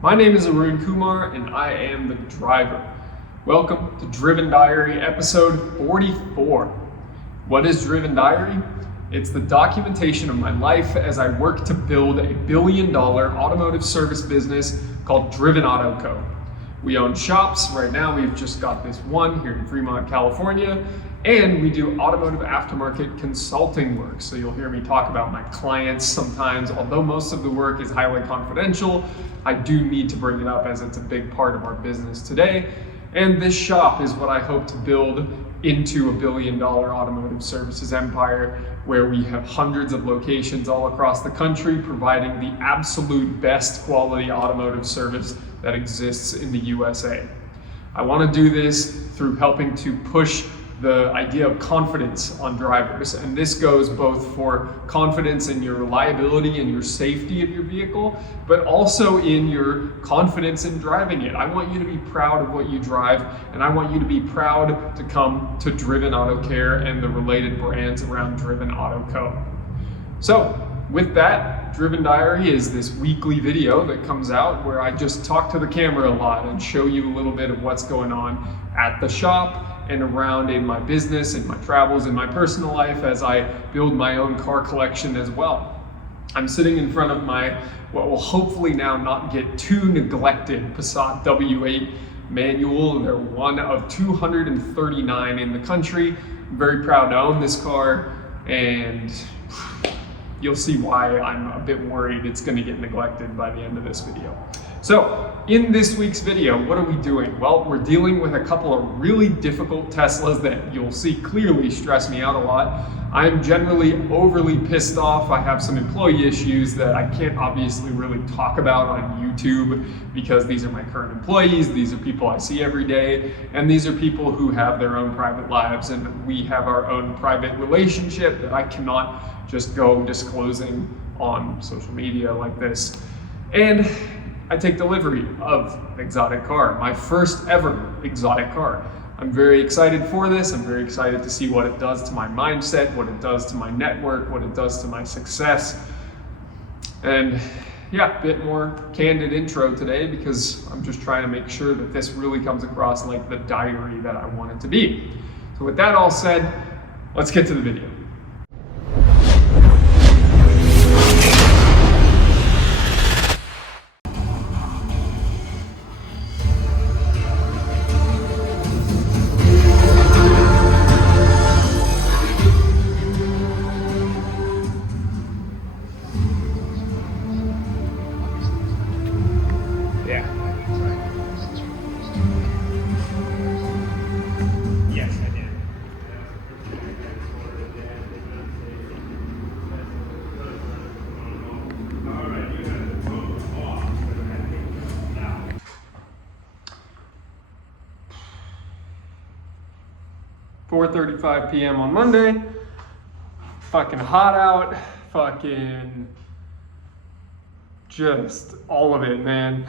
My name is Arun Kumar and I am the driver. Welcome to Driven Diary episode 44. What is Driven Diary? It's the documentation of my life as I work to build a $1 billion automotive service business called Driven Auto Co. We own shops. Right now we've just got this one here in Fremont, California, and we do automotive aftermarket consulting work. So you'll hear me talk about my clients sometimes. Although most of the work is highly confidential, I do need to bring it up as it's a big part of our business today. And this shop is what I hope to build into a $1 billion automotive services empire, where we have hundreds of locations all across the country providing the absolute best quality automotive service that exists in the USA. I want to do this through helping to push the idea of confidence on drivers, and this goes both for confidence in your reliability and your safety of your vehicle, but also in your confidence in driving it. I want you to be proud of what you drive, and I want you to be proud to come to Driven Auto Care and the related brands around Driven Auto Co. So with that, Driven Diary is this weekly video that comes out where I just talk to the camera a lot and show you a little bit of what's going on at the shop and around in my business, in my travels, in my personal life as I build my own car collection as well. I'm sitting in front of my, what will hopefully now not get too neglected, Passat W8 manual. They're one of 239 in the country. I'm very proud to own this car, and you'll see why I'm a bit worried it's going to get neglected by the end of this video. So in this week's video, what are we doing? Well, we're dealing with a couple of really difficult Teslas that you'll see clearly stress me out a lot. I'm generally overly pissed off. I have some employee issues that I can't obviously really talk about on YouTube because these are my current employees, these are people I see every day, and these are people who have their own private lives, and we have our own private relationship that I cannot just go disclosing on social media like this. And I take delivery of an exotic car, my first ever exotic car. I'm very excited for this. I'm very excited to see what it does to my mindset, what it does to my network, what it does to my success. And yeah, a bit more candid intro today because I'm just trying to make sure that this really comes across like the diary that I want it to be. So with that all said, let's get to the video. Yes, I did. 4:35 p.m. on Monday. Fucking hot out. Fucking just all of it, man.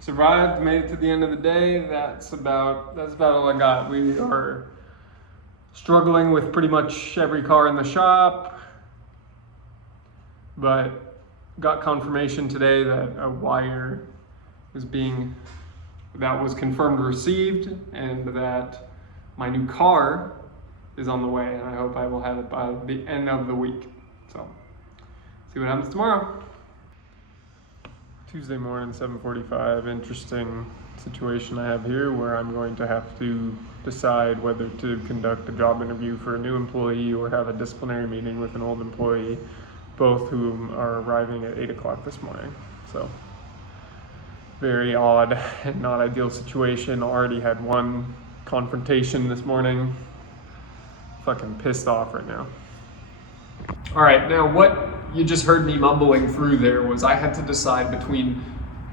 Survived, made it to the end of the day. That's about all I got. We are struggling with pretty much every car in the shop, but got confirmation today that a wire was confirmed received, and that my new car is on the way, and I hope I will have it by the end of the week. So, see what happens tomorrow. Tuesday morning, 7:45, interesting situation I have here where I'm going to have to decide whether to conduct a job interview for a new employee or have a disciplinary meeting with an old employee, both whom are arriving at 8 o'clock this morning. So, very odd and not ideal situation. Already had one confrontation this morning. Fucking pissed off right now. All right, now what you just heard me mumbling through there was I had to decide between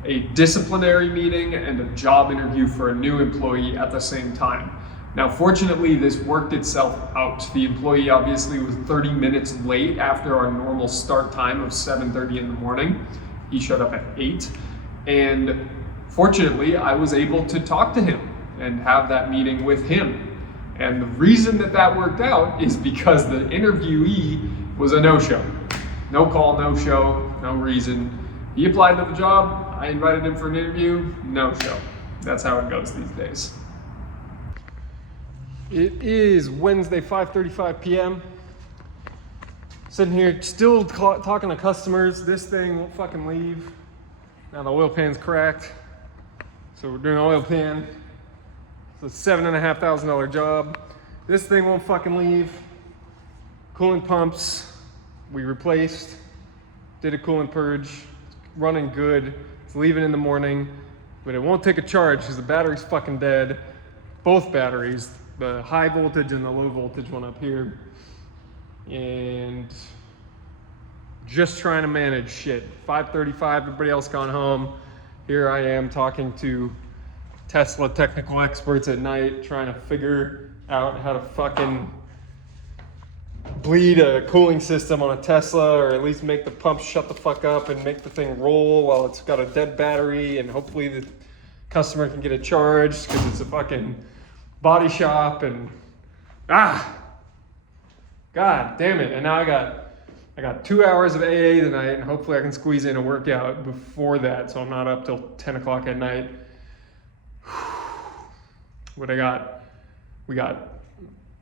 a disciplinary meeting and a job interview for a new employee at the same time. Now, fortunately, this worked itself out. The employee obviously was 30 minutes late after our normal start time of 7:30 in the morning. He showed up at 8, and fortunately, I was able to talk to him and have that meeting with him. And the reason that worked out is because the interviewee was a no-show. No call, no show, no reason. He applied to the job, I invited him for an interview, no show. That's how it goes these days. It is Wednesday, 5:35 p.m. Sitting here still talking to customers. This thing won't fucking leave. Now the oil pan's cracked. So we're doing oil pan. It's a $7,500 job. This thing won't fucking leave. Coolant pumps, we replaced. Did a coolant purge. It's running good. It's leaving in the morning, but it won't take a charge because the battery's fucking dead. Both batteries, the high voltage and the low voltage one up here. And just trying to manage shit. 5:35, everybody else gone home. Here I am talking to Tesla technical experts at night, trying to figure out how to fucking bleed a cooling system on a Tesla, or at least make the pump shut the fuck up and make the thing roll while it's got a dead battery, and hopefully the customer can get it charged because it's a fucking body shop. And god damn it. And now I got 2 hours of AA tonight, and hopefully I can squeeze in a workout before that so I'm not up till 10 o'clock at night. What we got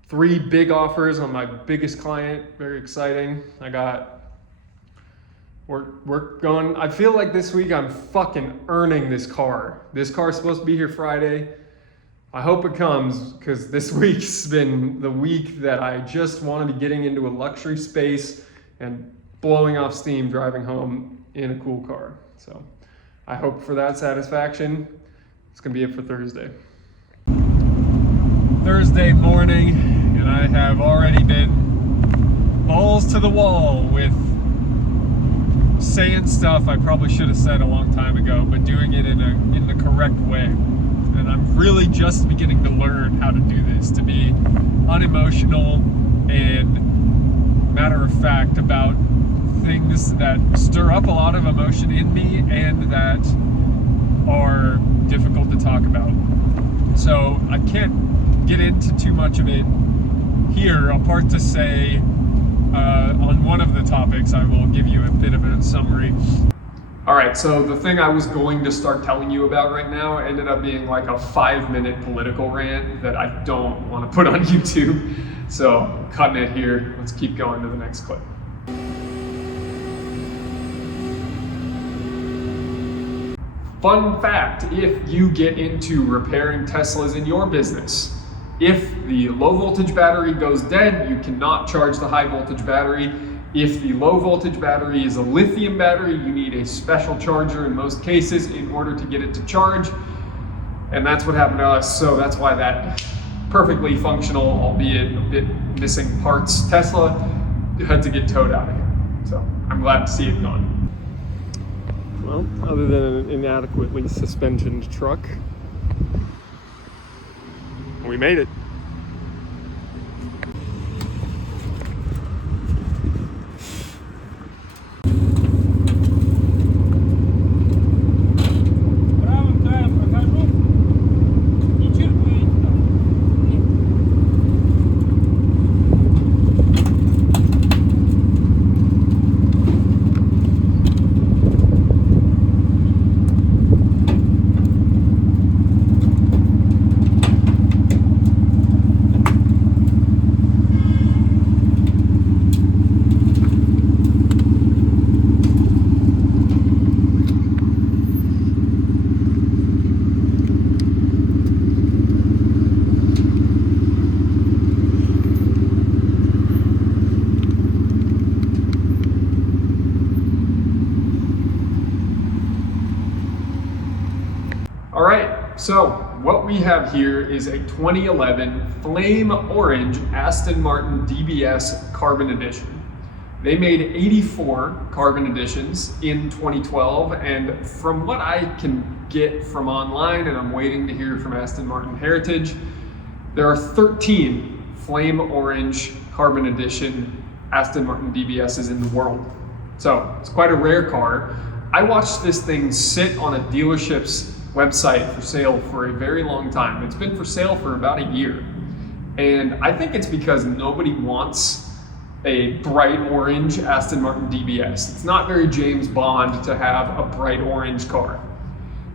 3 big offers on my biggest client. Very exciting. We're going. I feel like this week I'm fucking earning this car. This car's supposed to be here Friday. I hope it comes, because this week's been the week that I just want to be getting into a luxury space and blowing off steam driving home in a cool car. So I hope for that satisfaction. It's gonna be it for Thursday. Thursday morning, and I have already been balls to the wall with saying stuff I probably should have said a long time ago, but doing it in the correct way. And I'm really just beginning to learn how to do this, to be unemotional and matter of fact about things that stir up a lot of emotion in me and that are difficult to talk about. So I can't get into too much of it here, apart to say on one of the topics I will give you a bit of a summary. All right, so the thing I was going to start telling you about right now ended up being like a 5-minute political rant that I don't want to put on YouTube. So I'm cutting it here. Let's keep going to the next clip. Fun fact, if you get into repairing Teslas in your business, if the low voltage battery goes dead, you cannot charge the high voltage battery. If the low voltage battery is a lithium battery, you need a special charger in most cases in order to get it to charge. And that's what happened to us. So that's why that perfectly functional, albeit a bit missing parts, Tesla had to get towed out of here. So I'm glad to see it gone. Well, other than an inadequately suspensioned truck, we made it. So what we have here is a 2011 Flame Orange Aston Martin DBS Carbon Edition. They made 84 Carbon Editions in 2012, and from what I can get from online, and I'm waiting to hear from Aston Martin Heritage, there are 13 Flame Orange Carbon Edition Aston Martin DBSs in the world. So it's quite a rare car. I watched this thing sit on a dealership's website for sale for a very long time. It's been for sale for about a year. And I think it's because nobody wants a bright orange Aston Martin DBS. It's not very James Bond to have a bright orange car.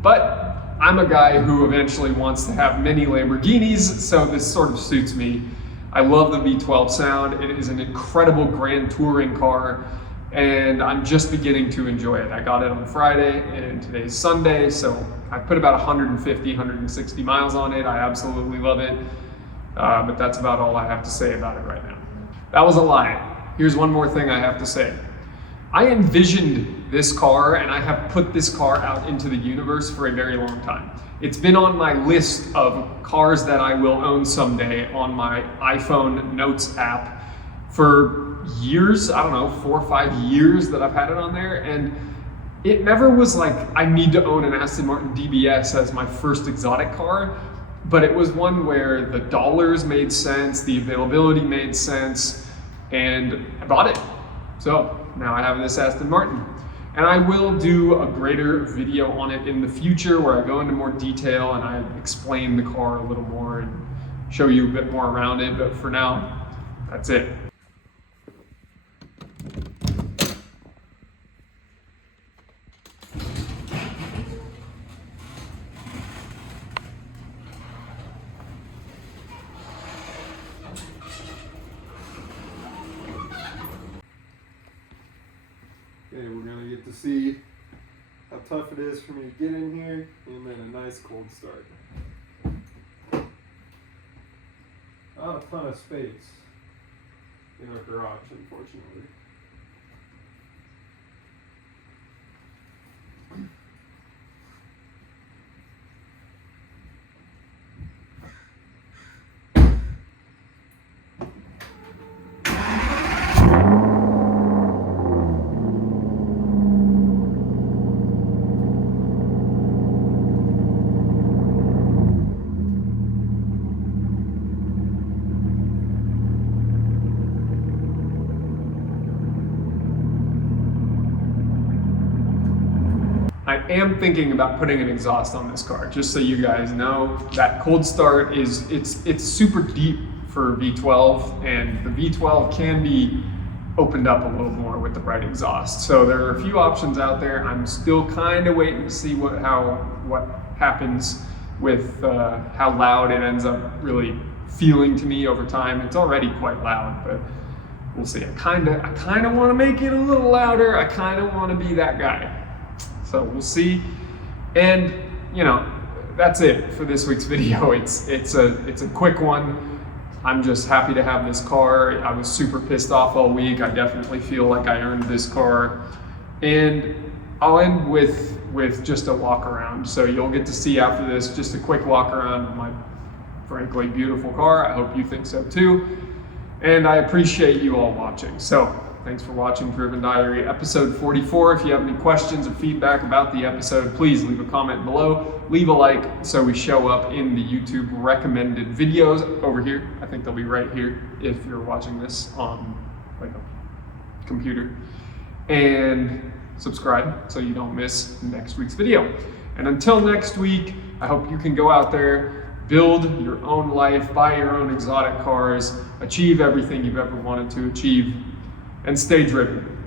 But I'm a guy who eventually wants to have many Lamborghinis, so this sort of suits me. I love the V12 sound. It is an incredible grand touring car, and I'm just beginning to enjoy it. I got it on Friday, and today's Sunday, so I put about 150, 160 miles on it. I absolutely love it, but that's about all I have to say about it right now. That was a lie. Here's one more thing I have to say. I envisioned this car, and I have put this car out into the universe for a very long time. It's been on my list of cars that I will own someday on my iPhone Notes app for years. I don't know, 4 or 5 years that I've had it on there, and it never was like I need to own an Aston Martin DBS as my first exotic car, but it was one where the dollars made sense, the availability made sense, and I bought it. So now I have this Aston Martin. And I will do a greater video on it in the future where I go into more detail and I explain the car a little more and show you a bit more around it. But for now, that's it. Okay, we're gonna get to see how tough it is for me to get in here, and then a nice cold start. Not a ton of space in our garage, unfortunately. I am thinking about putting an exhaust on this car, just so you guys know. That cold start it's super deep for V12, and the V12 can be opened up a little more with the bright exhaust. So there are a few options out there. I'm still kind of waiting to see what happens with how loud it ends up really feeling to me over time. It's already quite loud, but we'll see. I kind of want to make it a little louder. I kind of want to be that guy. So we'll see. And you know, that's it for this week's video. It's a quick one. I'm just happy to have this car. I was super pissed off all week. I definitely feel like I earned this car. And I'll end with just a walk around. So you'll get to see after this just a quick walk around of my frankly beautiful car. I hope you think so too. And I appreciate you all watching. So thanks for watching Driven Diary episode 44. If you have any questions or feedback about the episode, please leave a comment below. Leave a like so we show up in the YouTube recommended videos over here. I think they'll be right here if you're watching this on like a computer. And subscribe so you don't miss next week's video. And until next week, I hope you can go out there, build your own life, buy your own exotic cars, achieve everything you've ever wanted to achieve, and stay driven.